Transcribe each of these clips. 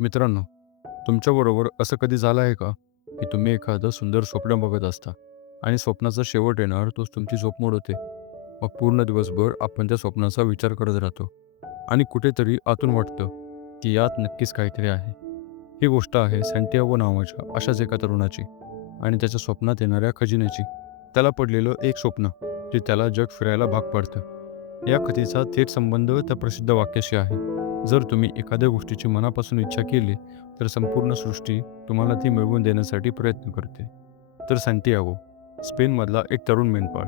मित्रांनो, तुमच्याबरोबर असं कधी झालं आहे का, की तुम्ही एखादं सुंदर स्वप्न बघत असता आणि स्वप्नाचा शेवट येणार तोच तुमची झोप मोडवते. मग पूर्ण दिवसभर आपण त्या स्वप्नाचा विचार करत राहतो आणि कुठेतरी आतून वाटतं, की यात नक्कीच काहीतरी आहे. ही गोष्ट आहे सँटियागो नावाच्या अशाच एका तरुणाची आणि त्याच्या स्वप्नात येणाऱ्या खजिन्याची. त्याला पडलेलं एक स्वप्न, जे त्याला जग फिरायला भाग पाडतं. या कथेचा थेट संबंध त्या प्रसिद्ध वाक्याशी आहे. जर तुम्ही एखाद्या गोष्टीची मनापासून इच्छा केली तर संपूर्ण सृष्टी तुम्हाला ती मिळवून देण्यासाठी प्रयत्न करते. तर सँटियागो स्पेनमधला एक तरुण मेंढपाळ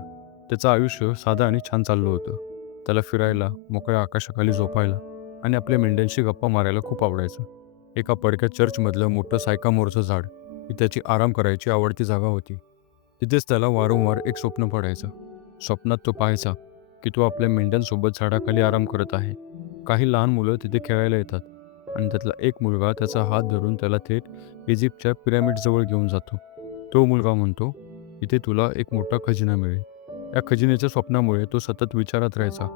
त्याचं आयुष्य साधं आणि छान चाललं होतं. त्याला फिरायला मोकळ्या आकाशाखाली झोपायला आणि आपल्या मेंढ्यांशी गप्पा मारायला खूप आवडायचं. एका पडक्या चर्चमधलं मोठं सायकामोरचं झाड ही त्याची आराम करायची आवडती जागा होती. तिथेच त्याला वारंवार एक स्वप्न पडायचं. स्वप्नात तो पाहायचा की तो आपल्या मेंढ्यांसोबत झाडाखाली आराम करत आहे. काही लहान मुलं तिथे खेळायला येतात आणि त्यातला एक मुलगा त्याचा हात धरून त्याला थेट इजिप्तच्या पिरॅमिडजवळ घेऊन जातो. तो मुलगा म्हणतो इथे तुला एक मोठा खजिना मिळेल. या खजिन्याच्या स्वप्नामुळे तो सतत विचारात राहायचा.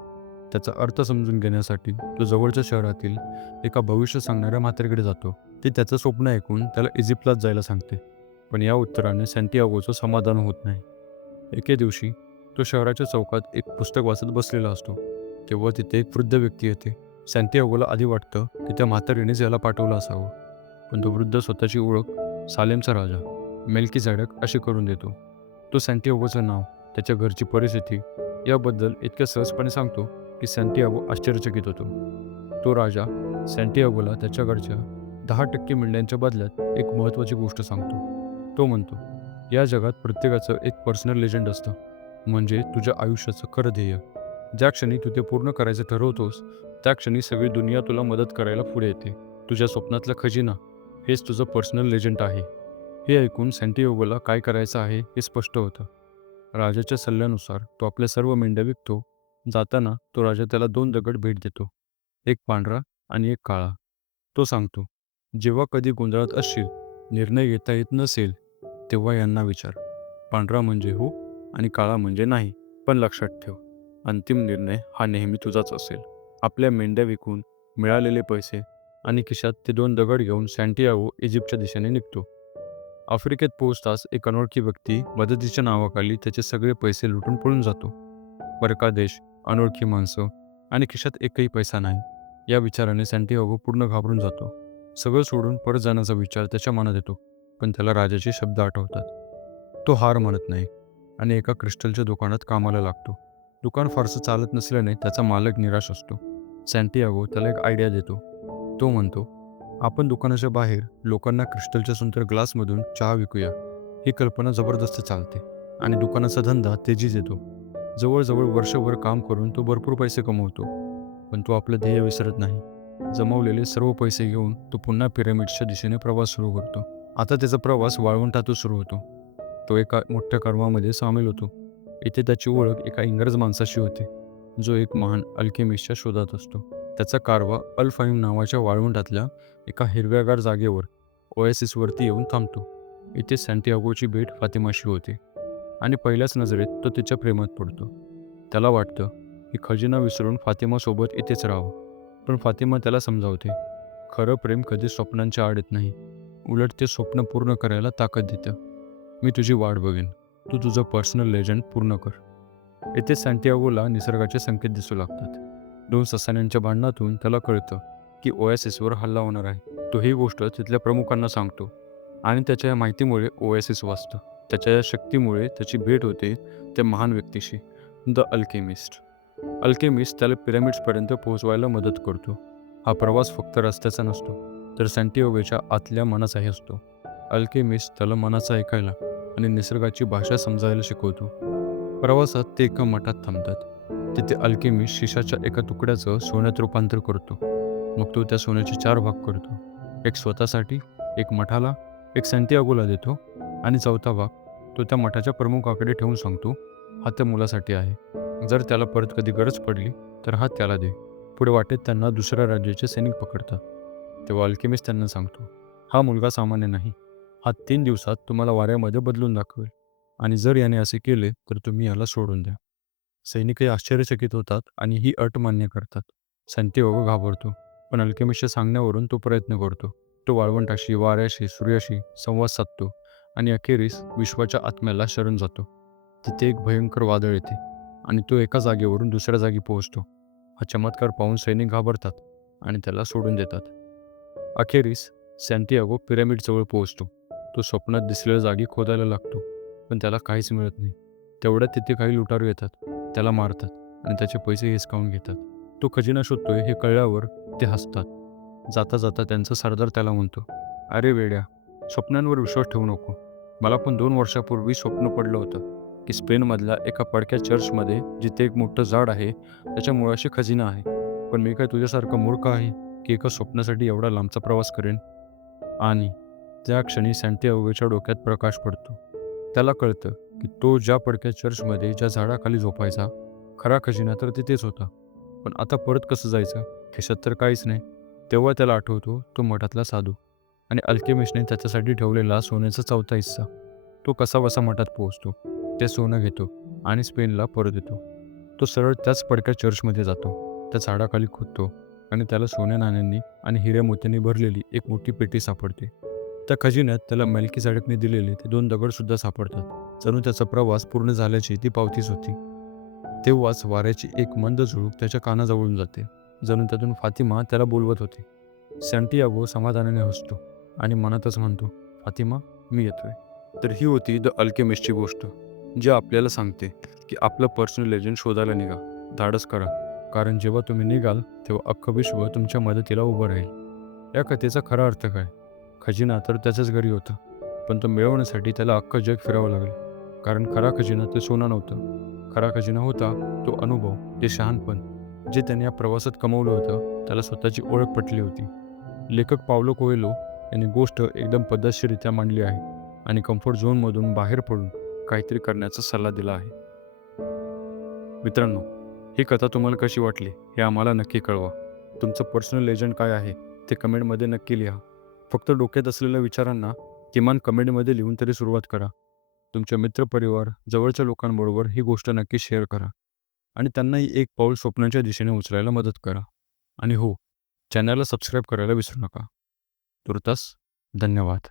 त्याचा अर्थ समजून घेण्यासाठी तो जवळच्या शहरातील एका भविष्य सांगणाऱ्या म्हातारीकडे जातो. ते त्याचं स्वप्न ऐकून त्याला इजिप्तलाच जायला सांगते. पण या उत्तराने सँटियागोचं समाधान होत नाही. एके दिवशी तो शहराच्या चौकात एक पुस्तक वाचत बसलेला असतो. तेव्हा तिथे एक वृद्ध व्यक्ती येते. सँटियागोला आधी वाटतं की त्या म्हातारीनेच याला पाठवलं असावं. पण तो वृद्ध स्वतःची ओळख सालेमचा राजा मेल्की झाडक अशी करून देतो. तो सँटियागोचं नाव त्याच्या घरची परिस्थिती याबद्दल इतक्या सहजपणे सांगतो की सँटियागो आश्चर्यचकित होतो. तो राजा सँटियागोला त्याच्या घरच्या दहा टक्के मेंढ्यांच्या बदल्यात एक महत्त्वाची गोष्ट सांगतो. तो म्हणतो या जगात प्रत्येकाचं एक पर्सनल लेजंड असतं. म्हणजे तुझ्या आयुष्याचं खरं ध्येय. ज्या क्षणी तू ते पूर्ण करायचं ठरवतोस त्या क्षणी सगळी दुनिया तुला मदत करायला पुढे येते. तुझ्या स्वप्नातला खजिना हेच तुझं पर्सनल लेजंट आहे. हे ऐकून सँटियोगोला काय करायचं आहे हे स्पष्ट होतं. राजाच्या सल्ल्यानुसार तो आपल्या सर्व मेंढ्या विकतो. जाताना तो राजा त्याला दोन दगड भेट देतो. एक पांढरा आणि एक काळा. तो सांगतो जेव्हा कधी गोंधळात असशील निर्णय घेता येत नसेल तेव्हा यांना विचार. पांढरा म्हणजे हो आणि काळा म्हणजे नाही पण लक्षात ठेव. अंतिम निर्णय हा नेहमी तुझाच असेल. आपल्या मेंढ्या विकून मिळालेले पैसे आणि खिशात ते दोन दगड घेऊन सँटियागो इजिप्तच्या दिशेने निघतो. आफ्रिकेत पोहोचताच एक अनोळखी व्यक्ती मदतीच्या नावाखाली त्याचे सगळे पैसे लुटून पळून जातो. परका देश अनोळखी माणसं आणि खिशात एकही पैसा नाही या विचाराने सँटियागो पूर्ण घाबरून जातो. सगळं सोडून परत जाण्याचा विचार त्याच्या मनात येतो पण त्याला राजाचे शब्द आठवतात. तो हार म्हणत नाही आणि एका क्रिस्टलच्या दुकानात कामाला लागतो. दुकान फारसं चालत नसल्याने त्याचा मालक निराश असतो. सँटियागो त्याला एक आयडिया देतो. तो म्हणतो आपण दुकानाच्या बाहेर लोकांना क्रिस्टलच्या सुंदर ग्लासमधून चहा विकूया. ही कल्पना जबरदस्त चालते आणि दुकानाचा धंदा तेजीच येतो. जवळजवळ वर्षभर काम करून तो भरपूर पैसे कमवतो. पण तो आपलं ध्येय विसरत नाही. जमवलेले सर्व पैसे घेऊन तो पुन्हा पिरामिडच्या दिशेने प्रवास सुरू करतो. आता त्याचा प्रवास वाळवंटातून सुरू होतो. तो एका मोठ्या कर्मामध्ये सामील होतो. इथे त्याची ओळख एका इंग्रज माणसाशी होते. जो एक महान अल्केमिस्टच्या शोधात असतो. त्याचा कारवा अल्फाईम नावाच्या वाळवंटातल्या एका हिरव्यागार जागेवर ओएसिसवरती येऊन थांबतो. इथे सँटियागोची भेट फातिमाशी होते आणि पहिल्याच नजरेत तो तिच्या प्रेमात पडतो. त्याला वाटतं की खजिना विसरून फातिमासोबत इथेच राहावं. पण फातिमा त्याला समजावते खरं प्रेम कधी स्वप्नांच्या आड येत नाही. उलट ते स्वप्न पूर्ण करायला ताकद देतं. मी तुझी वाट बघेन. तू तुझं पर्सनल लेजंड पूर्ण कर. येथे सँटियागोला निसर्गाचे संकेत दिसू लागतात. दोन ससाण्यांच्या भांडणातून त्याला कळतं की ओएसिसवर हल्ला होणार आहे. तो ही गोष्ट तिथल्या प्रमुखांना सांगतो आणि त्याच्या या माहितीमुळे ओएसिस वाचतं. त्याच्या या शक्तीमुळे त्याची भेट होते त्या महान व्यक्तीशी द अल्केमिस्ट. अल्केमिस्ट त्याला पिरॅमिड्सपर्यंत पोहोचवायला मदत करतो. हा प्रवास फक्त रस्त्याचा नसतो तर सँटिओगोच्या आतल्या मनाचाही असतो. अल्केमिस्ट त्याला मनाचा ऐकायला आणि निसर्गाची भाषा समजायला शिकवतो. प्रवासात ते एका मठात थांबतात. तिथे अल्केमी शिशाच्या एका तुकड्याचं सोन्यात रूपांतर करतो. मग तो त्या सोन्याचे चार भाग करतो. एक स्वतःसाठी एक मठाला एक सँटियागोला देतो आणि चौथा भाग तो त्या मठाच्या प्रमुखाकडे ठेवून सांगतो हा त्या मुलासाठी आहे. जर त्याला परत कधी गरज पडली तर हा त्याला दे. पुढे वाटेत त्यांना दुसऱ्या राज्याचे सैनिक पकडतात. तेव्हा अल्केमीस त्यांना सांगतो हा मुलगा सामान्य नाही. हा तीन दिवसात तुम्हाला वाऱ्यामध्ये बदलून दाखवेल. आणि जर याने असे केले तर तुम्ही याला सोडून द्या. सैनिकही आश्चर्यचकित होतात आणि ही अट मान्य करतात. सँटिओगो घाबरतो पण अल्केमिशच्या सांगण्यावरून तो प्रयत्न करतो. तो वाळवंटाशी वाऱ्याशी सूर्याशी संवाद साधतो आणि अखेरीस विश्वाच्या आत्म्याला शरण जातो. तिथे एक भयंकर वादळ येते आणि तो एका जागेवरून दुसऱ्या जागी पोहोचतो. हा चमत्कार पाहून सैनिक घाबरतात आणि त्याला सोडून देतात. अखेरीस सॅन्टियागो पिरॅमिडजवळ पोहोचतो. तो स्वप्नात दिसलेल्या जागी खोदायला लागतो. पण त्याला काहीच मिळत नाही. तेवढ्यात तिथे काही लुटारू येतात. त्याला मारतात आणि त्याचे पैसे हिसकावून घेतात. तो खजिना शोधतोय हे कळल्यावर ते हसतात. जाता जाता त्यांचा सरदार त्याला म्हणतो अरे वेड्या स्वप्नांवर विश्वास ठेवू नको. मला पण दोन वर्षापूर्वी स्वप्न पडलं होतं की स्पेनमधल्या एका पडक्या चर्चमध्ये जिथे एक मोठं झाड आहे त्याच्या मुळाशी खजिना आहे. पण मी काय तुझ्यासारखं मूर्ख आहे की एका स्वप्नासाठी एवढा लांबचा प्रवास करेन? आणि त्या क्षणी सँटियागोच्या डोक्यात प्रकाश पडतो. त्याला कळतं की तो ज्या पडक्या चर्चमध्ये ज्या झाडाखाली झोपायचा खरा खजिना तर तिथेच होता. पण आता परत कसं जायचं? खिशात तर काहीच नाही. तेव्हा त्याला आठवतो तो मठातला साधू आणि अल्केमिशने त्याच्यासाठी ठेवलेला सोन्याचा चौथा हिस्सा. तो कसा वसा मठात पोहोचतो ते सोनं घेतो आणि स्पेनला परत येतो. तो सरळ त्याच पडक्या चर्चमध्ये जातो त्या झाडाखाली खोदतो आणि त्याला सोन्या नाण्यांनी आणि हिऱ्या मोत्यांनी भरलेली एक मोठी पेटी सापडते. त्या खजिन्यात त्याला मेलकी साडकने दिलेले ते दोन दगडसुद्धा सापडतात. जणू त्याचा प्रवास पूर्ण झाल्याची ती पावतीच होती. तेव्हाच वाऱ्याची एक मंद झुळूक त्याच्या कानाजवळून जाते. जणू त्यातून फातिमा त्याला बोलवत होती. सँटियागो समाधानाने हसतो आणि मनातच म्हणतो फातिमा मी येतोय. तर ही होती द अल्केमिस्टची गोष्ट जी आपल्याला सांगते की आपलं पर्सनल एजंट शोधायला निघा. धाडस करा. कारण जेव्हा तुम्ही निघाल तेव्हा अख्खं विश्व तुमच्या मदतीला उभं राहील. या कथेचा खरा अर्थ काय? खजिना तर त्याच्याच घरी होता. पण तो मिळवण्यासाठी त्याला अख्खं जग फिरावं लागेल. कारण खरा खजिना ते सोनं नव्हतं. खरा खजिना होता तो अनुभव ते शहाणपण. जे त्याने या प्रवासात कमवलं होतं त्याला स्वतःची ओळख पटली होती. लेखक पावलो कोएलो यांनी गोष्ट एकदम पद्धतशीरित्या मांडली आहे आणि कम्फर्ट झोनमधून बाहेर पडून काहीतरी करण्याचा सल्ला दिला आहे. मित्रांनो ही कथा तुम्हाला कशी वाटली हे आम्हाला नक्की कळवा. तुमचं पर्सनल लेजंड काय आहे ते कमेंटमध्ये नक्की लिहा. फक्त डोक्यात असलेल्या विचारांना किमान कमेंटमध्ये लिहून तरी सुरुवात करा. तुमच्या मित्रपरिवार जवळच्या लोकांबरोबर ही गोष्ट नक्की शेअर करा आणि त्यांनाही एक पाऊल स्वप्नांच्या दिशेने उचलायला मदत करा. आणि हो चॅनलला सबस्क्राईब करायला विसरू नका. तुर्तास धन्यवाद.